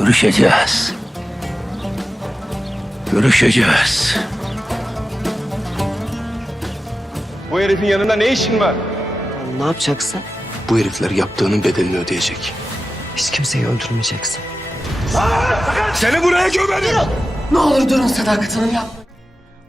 Görüşeceğiz. Görüşeceğiz. Bu herifin yanında ne işin var? Ne yapacaksın? Bu herifler yaptığının bedelini ödeyecek. Hiç kimseyi öldürmeyeceksin. Seni buraya gömerim. Ne olur durun Sadakat Hanım yapma.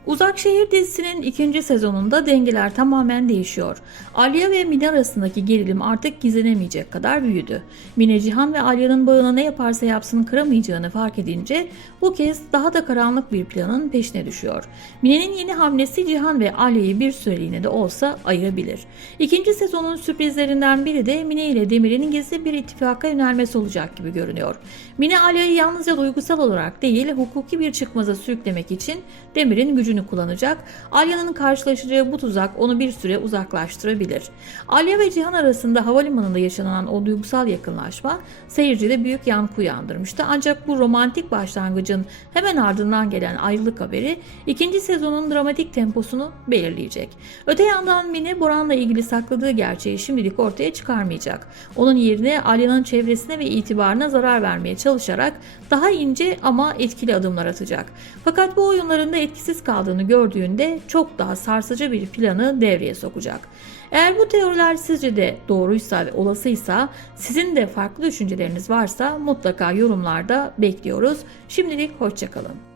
Uzak Şehir dizisinin ikinci sezonunda dengeler tamamen değişiyor. Alya ve Mine arasındaki gerilim artık gizlenemeyecek kadar büyüdü. Mine Cihan ve Alya'nın bağına ne yaparsa yapsın kıramayacağını fark edince bu kez daha da karanlık bir planın peşine düşüyor. Mine'nin yeni hamlesi Cihan ve Alya'yı bir süreliğine de olsa ayırabilir. İkinci sezonun sürprizlerinden biri de Mine ile Demir'in gizli bir ittifaka yönelmesi olacak gibi görünüyor. Mine Alya'yı yalnızca duygusal olarak değil hukuki bir çıkmaza sürüklemek için Demir'in gücünü kullanacak. Alya'nın karşılaşacağı bu tuzak onu bir süre uzaklaştırabilir. Alya ve Cihan arasında havalimanında yaşanan o duygusal yakınlaşma seyircide büyük yankı uyandırmıştı. Ancak bu romantik başlangıcın hemen ardından gelen ayrılık haberi ikinci sezonun dramatik temposunu belirleyecek. Öte yandan Mine Boran'la ilgili sakladığı gerçeği şimdilik ortaya çıkarmayacak. Onun yerine Alya'nın çevresine ve itibarına zarar vermeye çalışarak daha ince ama etkili adımlar atacak. Fakat bu oyunlarında etkisiz kaldığını gördüğünde çok daha sarsıcı bir planı devreye sokacak. Eğer bu teoriler sizce de doğruysa ve olasıysa sizin de farklı düşünceleriniz varsa mutlaka yorumlarda bekliyoruz. Şimdilik hoşçakalın.